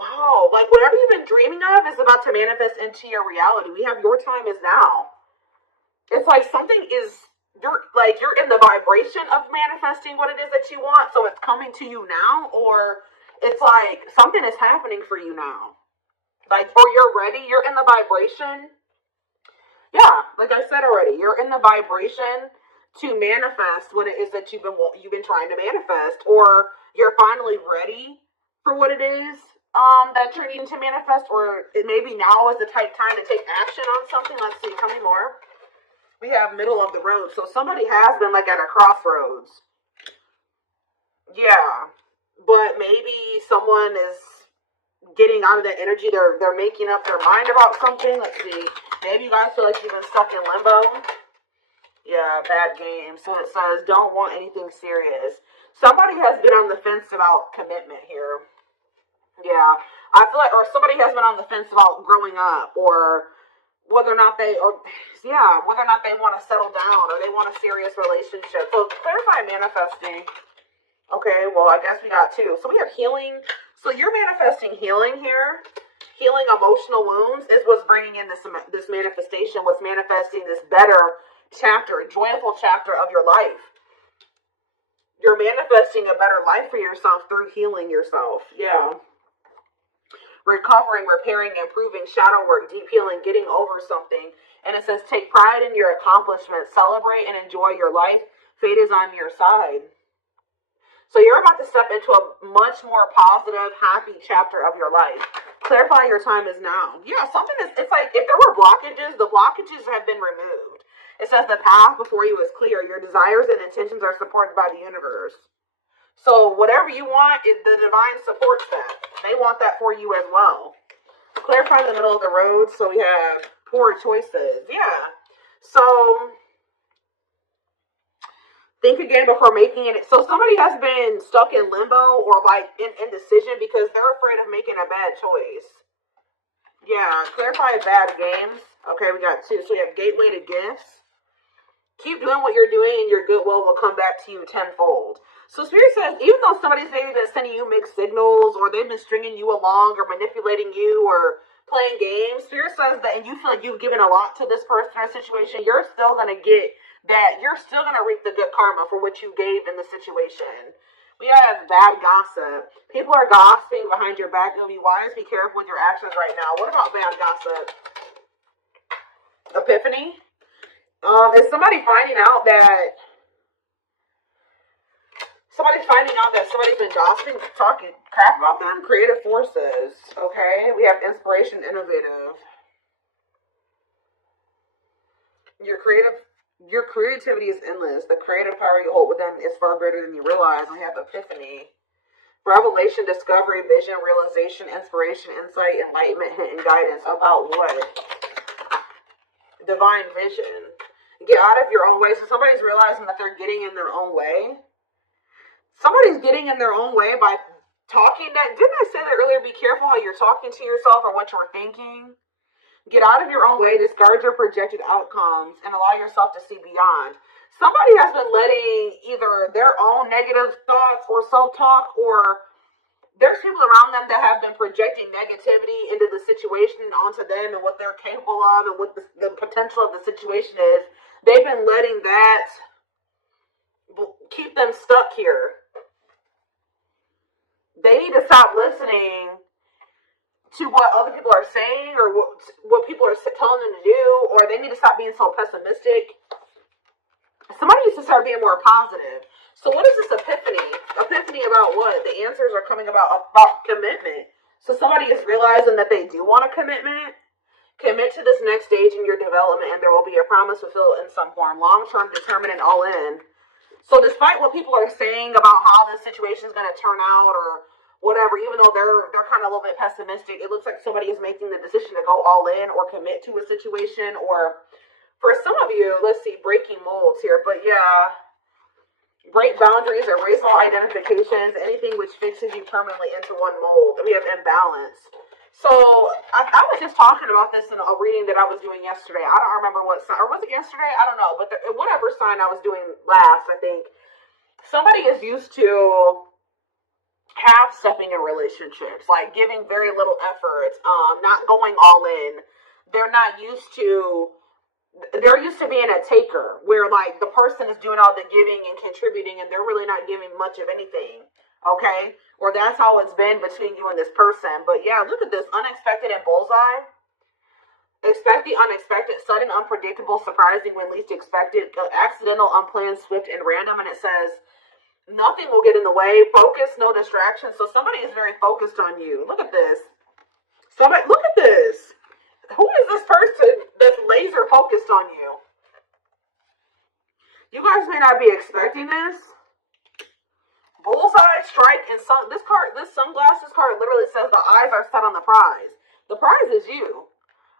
Wow, like whatever you've been dreaming of is about to manifest into your reality. We have your time is now. It's like something is you're in the vibration of manifesting what it is that you want, so it's coming to you now, or it's like something is happening for you now. Like, or you're ready, you're in the vibration. Yeah, like I said already, you're in the vibration to manifest what it is that you've been trying to manifest, or you're finally ready for what it is that you're needing to manifest, or it maybe now is the type time to take action on something. Let's see, tell me more. We have middle of the road, so somebody has been like at a crossroads. Yeah, but maybe someone is getting out of that energy. They're making up their mind about something. Let's see. Maybe you guys feel like you've been stuck in limbo. Yeah, bad game. So it says don't want anything serious. Somebody has been on the fence about commitment here. Yeah, I feel like, or somebody has been on the fence about growing up, or whether or not whether or not they want to settle down or they want a serious relationship. So clarify manifesting. Okay, well, I guess we got two. So we have healing. So you're manifesting healing here. Healing emotional wounds is what's bringing in this manifestation, what's manifesting this better chapter, joyful chapter of your life. You're manifesting a better life for yourself through healing yourself. Yeah. Recovering, repairing, improving, shadow work, deep healing, getting over something. And it says, take pride in your accomplishments, celebrate and enjoy your life. Fate is on your side. So you're about to step into a much more positive, happy chapter of your life. Clarify your time is now. Yeah, it's like if there were blockages, the blockages have been removed. It says the path before you is clear. Your desires and intentions are supported by the universe. So whatever you want, the divine supports that. They want that for you as well. Clarify the middle of the road. So we have poor choices. Yeah. So think again before making it. So somebody has been stuck in limbo or like in indecision because they're afraid of making a bad choice. Yeah, clarify bad games. Okay, we got two. So we have gateway to gifts. Keep doing what you're doing and your goodwill will come back to you tenfold. So Spirit says, even though somebody's maybe been sending you mixed signals or they've been stringing you along or manipulating you or playing games, Spirit says that, and you feel like you've given a lot to this person or situation, you're still going to get that. You're still going to reap the good karma for what you gave in the situation. We have bad gossip. People are gossiping behind your back. You'll be wise. Be careful with your actions right now. What about bad gossip? Epiphany. Is somebody finding out that somebody's been gossiping, talking crap about them? Creative forces. Okay. We have inspiration, innovative. Your creativity is endless. The creative power you hold within is far greater than you realize. We have epiphany. Revelation, discovery, vision, realization, inspiration, insight, enlightenment, hint, and guidance. About what? Divine vision. Get out of your own way. So somebody's realizing that they're getting in their own way. Somebody's getting in their own way by talking that. Didn't I say that earlier? Be careful how you're talking to yourself or what you're thinking. Get out of your own way, discard your projected outcomes, and allow yourself to see beyond. Somebody has been letting either their own negative thoughts or self-talk, or there's people around them that have been projecting negativity into the situation onto them and what they're capable of and what the potential of the situation is. They've been letting that keep them stuck here. They need to stop listening to what other people are saying or what people are telling them to do, or they need to stop being so pessimistic. Somebody needs to start being more positive. So what is this epiphany? Epiphany about what? The answers are coming about commitment. So somebody is realizing that they do want a commitment. Commit to this next stage in your development and there will be a promise fulfilled in some form. Long-term, determined, and all in. So despite what people are saying about how this situation is going to turn out or whatever, even though they're kind of a little bit pessimistic, it looks like somebody is making the decision to go all in or commit to a situation. Or for some of you, let's see, breaking molds here. But yeah, break boundaries, erase all identifications, anything which fixes you permanently into one mold. And we have imbalance. So I was just talking about this in a reading that I was doing yesterday. I don't remember what sign, or was it yesterday? I don't know. But whatever sign I was doing last, I think somebody is used to half-stepping in relationships, like giving very little effort, not going all in. They're not used to, they're used to being a taker, where like the person is doing all the giving and contributing and they're really not giving much of anything. Okay? Or that's how it's been between you and this person. But yeah, look at this, unexpected and bullseye. Expect the unexpected, sudden, unpredictable, surprising when least expected, accidental, unplanned, swift, and random. And it says, nothing will get in the way. Focus, no distractions. So somebody is very focused on you. Look at this. Somebody, look at this. Who is this person that's laser focused on you? You guys may not be expecting this. Bullseye, strike, and this card, this sunglasses card literally says the eyes are set on the prize. The prize is you.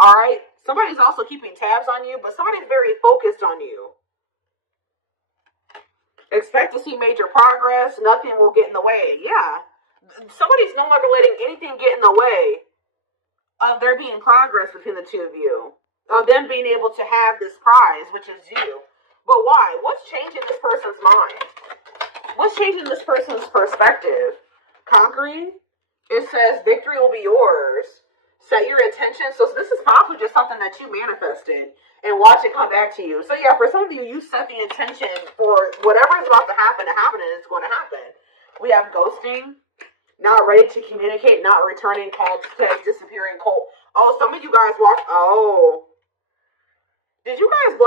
All right? Somebody's also keeping tabs on you, but somebody's very focused on you. Expect to see major progress. Nothing will get in the way. Yeah. Somebody's no longer letting anything get in the way of there being progress between the two of you. Of them being able to have this prize, which is you. But why? What's changing this person's mind? What's changing this person's perspective? Conquering? It says victory will be yours. Set your intention. So this is possibly just something that you manifested and watch it come back to you. So yeah, for some of you, you set the intention for whatever is about to happen and it's going to happen. We have ghosting, not ready to communicate, not returning calls, text, disappearing cold. Oh, some of you guys walked. Oh, did you guys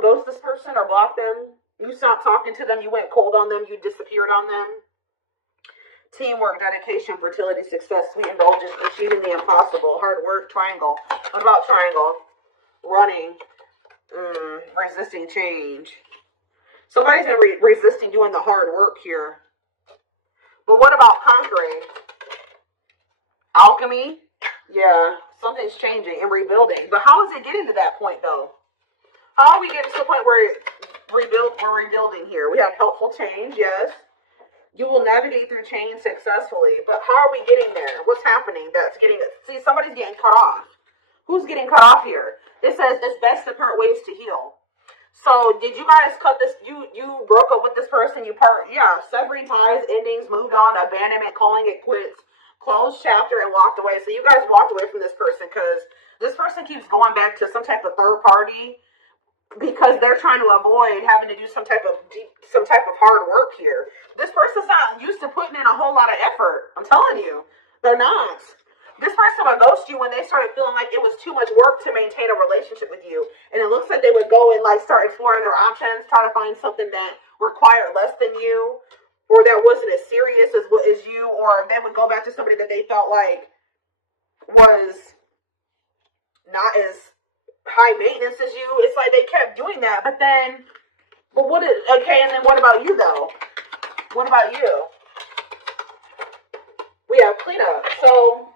ghost this person or block them? You stopped talking to them. You went cold on them. You disappeared on them. Teamwork, dedication, fertility, success, sweet indulgence, achieving the impossible, hard work, triangle. What about triangle? Running, resisting change. Somebody's been resisting doing the hard work here. But what about conquering? Alchemy? Yeah, something's changing and rebuilding. But how is it getting to that point, though? How are we getting to the point where we're rebuilding here? We have helpful change, yes. You will navigate through change successfully. But how are we getting there? What's happening that's getting... See, somebody's getting cut off. Who's getting cut off here? It says it's best to part ways to heal. So did you guys cut this? You broke up with this person. Severing ties, endings, moved on, abandonment, calling it quits, closed chapter, and walked away. So you guys walked away from this person because this person keeps going back to some type of third party because they're trying to avoid having to do some type of hard work here. This person's not used to putting in a whole lot of effort. I'm telling you, they're not. This person would ghost you when they started feeling like it was too much work to maintain a relationship with you. And it looks like they would go and like start exploring their options, try to find something that required less than you, or that wasn't as serious as you, or they would go back to somebody that they felt like was not as high maintenance as you. It's like they kept doing that, and then what about you though? What about you? We have cleanup. So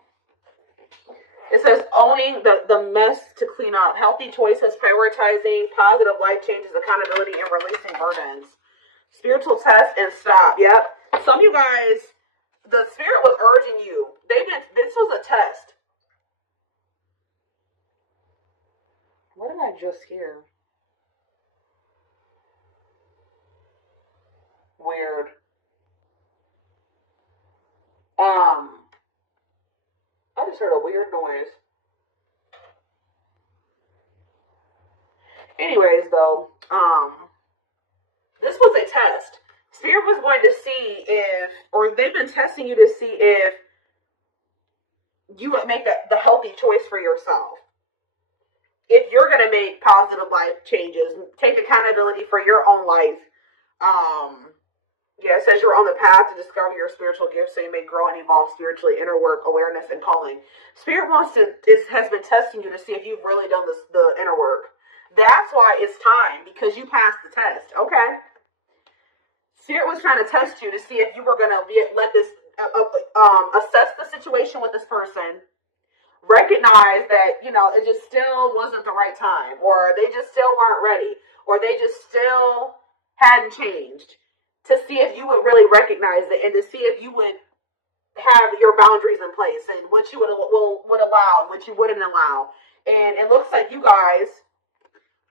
it says owning the mess to clean up, healthy choices, prioritizing, positive life changes, accountability, and releasing burdens. Spiritual test and stop. Yep. Some of you guys, the spirit was urging you. This was a test. What did I just hear? Weird. I just heard a weird noise. Anyways, though, this was a test. Spirit was going to see they've been testing you to see if you would make the healthy choice for yourself. If you're going to make positive life changes, take accountability for your own life. It says you're on the path to discover your spiritual gifts so you may grow and evolve spiritually, inner work, awareness, and calling. Spirit has been testing you to see if you've really done the inner work. That's why it's time, because you passed the test. Okay? Spirit was trying to test you to see if you were going to let this, assess the situation with this person, recognize that, it just still wasn't the right time, or they just still weren't ready, or they just still hadn't changed, to see if you would really recognize it and to see if you would have your boundaries in place and what you would allow and what you wouldn't allow. And it looks like you guys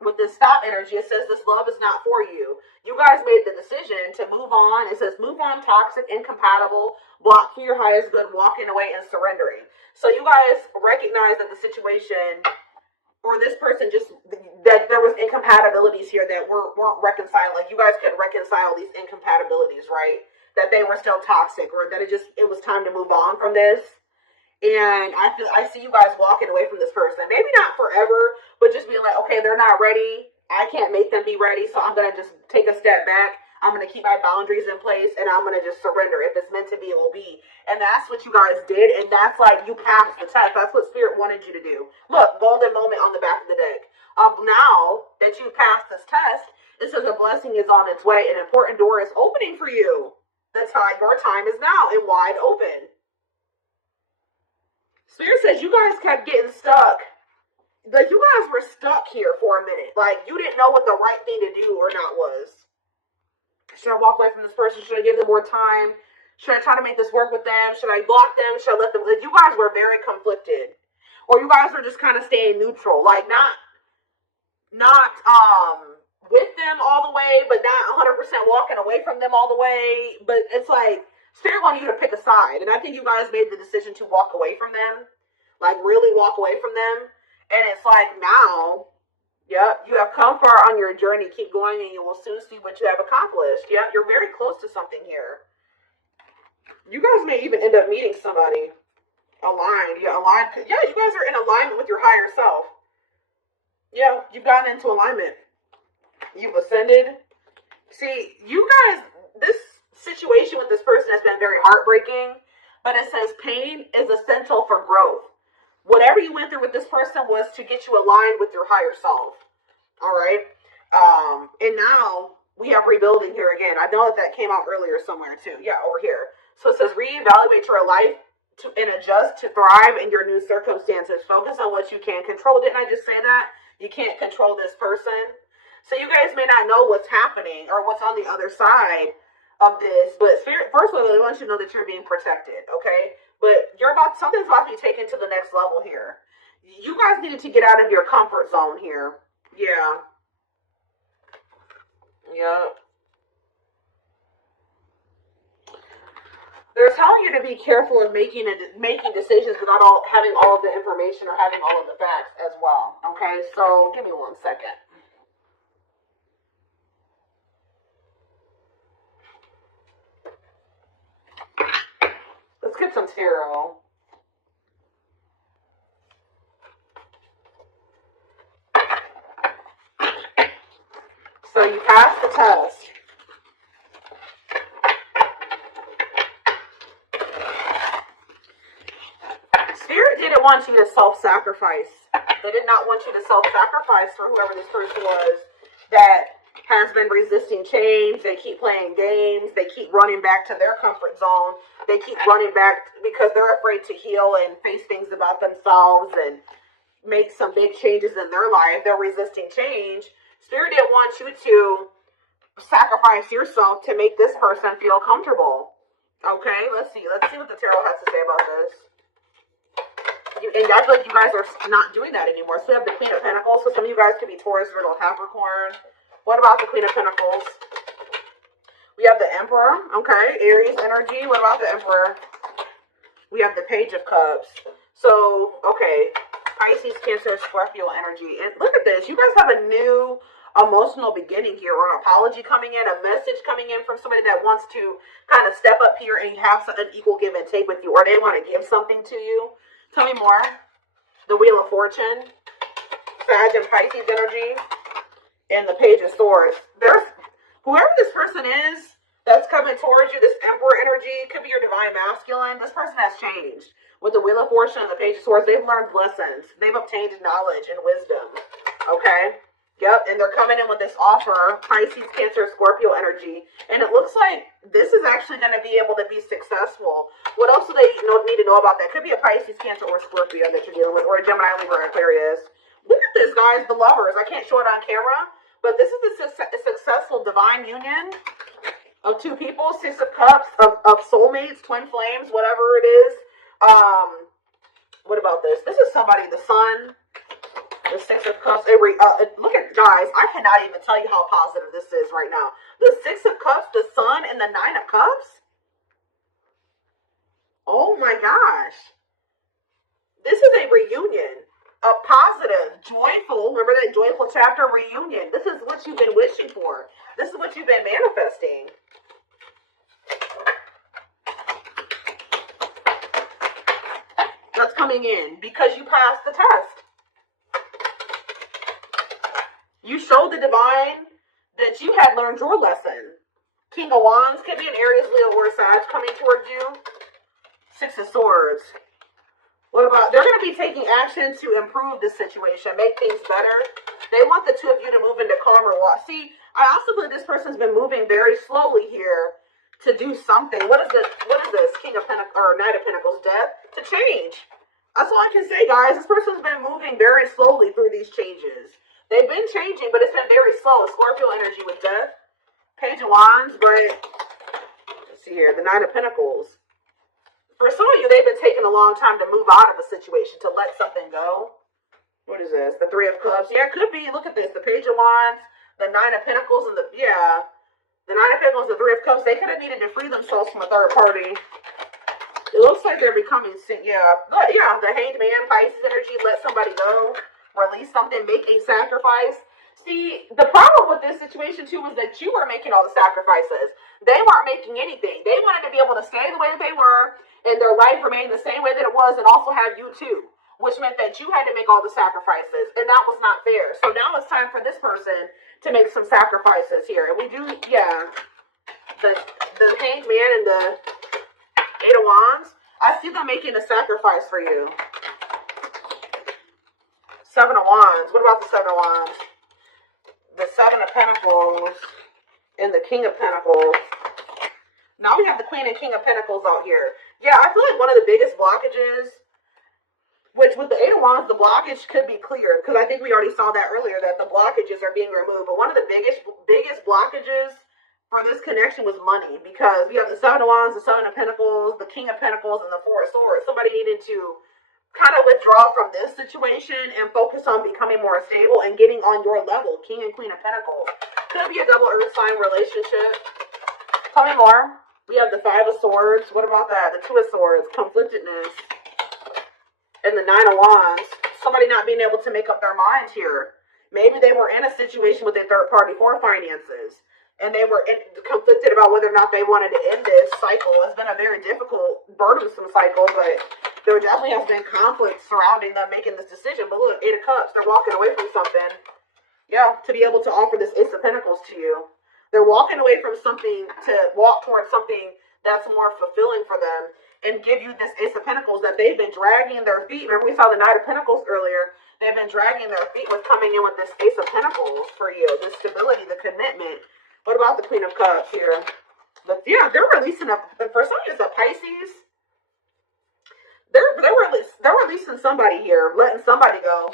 with this stop energy, it says this love is not for you. You guys made the decision to move on. It says move on, toxic, incompatible, block for your highest good, walking away and surrendering. So you guys recognize that the situation or this person just, that there was incompatibilities here that weren't reconciled. Like you guys could reconcile these incompatibilities, right? That they were still toxic, or that it was time to move on from this. And I see you guys walking away from this person. Maybe not forever, but just being like, okay, they're not ready. I can't make them be ready, so I'm going to just take a step back. I'm going to keep my boundaries in place, and I'm going to just surrender. If it's meant to be, it will be. And that's what you guys did, and that's like you passed the test. That's what Spirit wanted you to do. Look, golden moment on the back of the deck. Now that you passed this test, it says a blessing is on its way. An important door is opening for you. That's how your time is now and wide open. Spirit says you guys kept getting stuck. Like, you guys were stuck here for a minute. Like, you didn't know what the right thing to do or not was. Should I walk away from this person? Should I give them more time? Should I try to make this work with them? Should I block them? Should I let them? Like, you guys were very conflicted. Or you guys were just kind of staying neutral. Like, not with them all the way, but not 100% walking away from them all the way. But it's like, Spirit wanted you to pick a side. And I think you guys made the decision to walk away from them. Like, really walk away from them. And it's like, now, yep, you have come far on your journey. Keep going and you will soon see what you have accomplished. Yep, you're very close to something here. You guys may even end up meeting somebody. Aligned. Yeah, aligned. Yeah, you guys are in alignment with your higher self. Yeah, you've gotten into alignment. You've ascended. See, you guys, this situation with this person has been very heartbreaking, but it says pain is essential for growth. Whatever you went through with this person was to get you aligned with your higher self. All right. And now we have rebuilding here again. I know that came out earlier somewhere too. Yeah, over here. So it says reevaluate your life and adjust to thrive in your new circumstances. Focus on what you can control. Didn't I just say that? You can't control this person. So you guys may not know what's happening or what's on the other side of this, but Spirit, first of all, I want you to know that you're being protected, okay? But something's about to be taken to the next level here. You guys needed to get out of your comfort zone here. Yeah. Yep. They're telling you to be careful of making decisions without having all of the information or having all of the facts as well. Okay, so give me 1 second. Let's get some tarot. So you passed the test. Spirit didn't want you to self-sacrifice. They did not want you to self-sacrifice for whoever this person was that has been resisting change. They keep playing games. They keep running back to their comfort zone. They keep running back because they're afraid to heal and face things about themselves and make some big changes in their life. They're resisting change. Spirit didn't want you to sacrifice yourself to make this person feel comfortable. Okay, let's see. Let's see what the tarot has to say about this. And I feel like you guys are not doing that anymore. So we have the Queen of Pentacles. So some of you guys could be Taurus, Virgo, Capricorn. What about the Queen of Pentacles? We have the Emperor. Okay, Aries energy. What about the Emperor? We have the Page of Cups. So, okay, Pisces, Cancer, Scorpio energy. And look at this. You guys have a new emotional beginning here, or an apology coming in, a message coming in from somebody that wants to kind of step up here and have an equal give and take with you, or they want to give something to you. Tell me more. The Wheel of Fortune, Sag and Pisces energy, and the Page of Swords. There's whoever this person is that's coming towards you, this Emperor energy, could be your divine masculine. This person has changed. With the Wheel of Fortune and the Page of Swords, they've learned lessons. They've obtained knowledge and wisdom. Okay? Yep, and they're coming in with this offer, Pisces, Cancer, Scorpio energy. And it looks like this is actually going to be able to be successful. What else do they need to know about that? Could be a Pisces, Cancer, or Scorpio that you're dealing with, or a Gemini, Libra, Aquarius. Look at this, guys, the lovers. I can't show it on camera, but this is a successful divine union of two people, Six of Cups, of soulmates, twin flames, whatever it is. What about this? This is somebody, the Sun, The Six of Cups. Look at, guys, I cannot even tell you how positive this is right now. The Six of Cups, the Sun, and the Nine of Cups. Oh my gosh. This is a reunion. A positive, joyful, remember that joyful chapter, reunion. This is what you've been wishing for. This is what you've been manifesting. That's coming in because you passed the test. You showed the divine that you had learned your lesson. King of Wands could be an Aries, Leo, or Sag coming towards you. Six of Swords. What about, they're going to be taking action to improve this situation, make things better. They want the two of you to move into calmer water. See, I also believe this person's been moving very slowly here to do something. What is this? King of Pentacles, or Knight of Pentacles, death? To change. That's all I can say, guys. This person's been moving very slowly through these changes. They've been changing, but it's been very slow. Scorpio energy with death. Page of Wands, but let's see here. The Nine of Pentacles. For some of you, they've been taking a long time to move out of a situation, to let something go. What is this? The Three of Cups. Yeah, it could be. Look at this. The Page of Wands, the Nine of Pentacles, and the Nine of Pentacles, the Three of Cups. They could have needed to free themselves from a third party. It looks like they're becoming, the Hanged Man, Pisces energy. Let somebody go. Release something. Make a sacrifice. See, the problem with this situation, too, was that you were making all the sacrifices. They weren't making anything. They wanted to be able to stay the way that they were, and their life remained the same way that it was, and also have you, too. Which meant that you had to make all the sacrifices, and that was not fair. So now it's time for this person to make some sacrifices here. And we do, the Hanged Man and the Eight of Wands. I see them making a sacrifice for you. Seven of Wands. What about the Seven of Wands? The Seven of Pentacles and the King of Pentacles. Now we have the Queen and King of Pentacles out here. Yeah, I feel like one of the biggest blockages, which with the Eight of Wands, the blockage could be cleared, because I think we already saw that earlier, that the blockages are being removed. But one of the biggest blockages for this connection was money, because we have the Seven of Wands, the Seven of Pentacles, the King of Pentacles, and the Four of Swords. Somebody needed to kind of withdraw from this situation and focus on becoming more stable and getting on your level. King and Queen of Pentacles. Could be a double earth sign relationship. Tell me more. We have the Five of Swords. What about that? The Two of Swords. Conflictedness. And the Nine of Wands. Somebody not being able to make up their mind here. Maybe they were in a situation with a third party for finances, and they were conflicted about whether or not they wanted to end this cycle. It's been a very difficult, burdensome cycle, but there definitely has been conflict surrounding them making this decision. But look, Eight of Cups, they're walking away from something. Yeah, to be able to offer this Ace of Pentacles to you. They're walking away from something to walk towards something that's more fulfilling for them and give you this Ace of Pentacles that they've been dragging their feet. Remember, we saw the Knight of Pentacles earlier. They've been dragging their feet with coming in with this Ace of Pentacles for you. The stability, the commitment. What about the Queen of Cups here? But yeah, they're releasing for some of you, it's a Pisces. They're releasing somebody here, letting somebody go,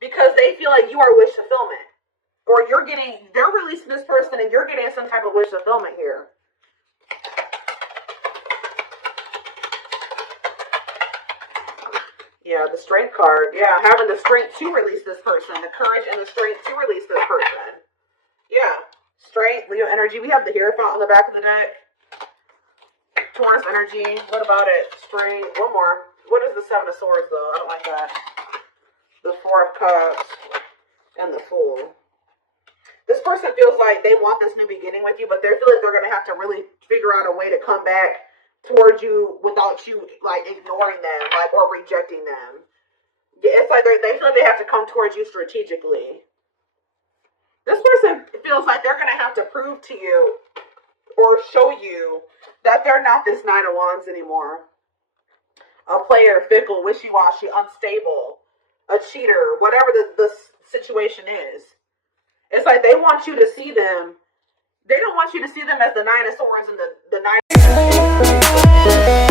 because they feel like you are wish fulfillment, or they're releasing this person and you're getting some type of wish fulfillment here. Yeah, the Strength card. Yeah, having the strength to release this person, the courage and the strength to release this person. Yeah, Strength, Leo energy. We have the Hierophant on the back of the deck. Taurus energy. What about it? Strength. One more. What is the Seven of Swords, though? I don't like that. The Four of Cups and the Fool. This person feels like they want this new beginning with you, but they feel like they're going to have to really figure out a way to come back towards you without you, like, ignoring them, like, or rejecting them. It's like they feel like they have to come towards you strategically. This person feels like they're going to have to prove to you or show you that they're not this Nine of Wands anymore. A player, fickle, wishy-washy, unstable, a cheater, whatever the situation is. It's like they want you to see them. They don't want you to see them as the Nine of Swords and the Nine of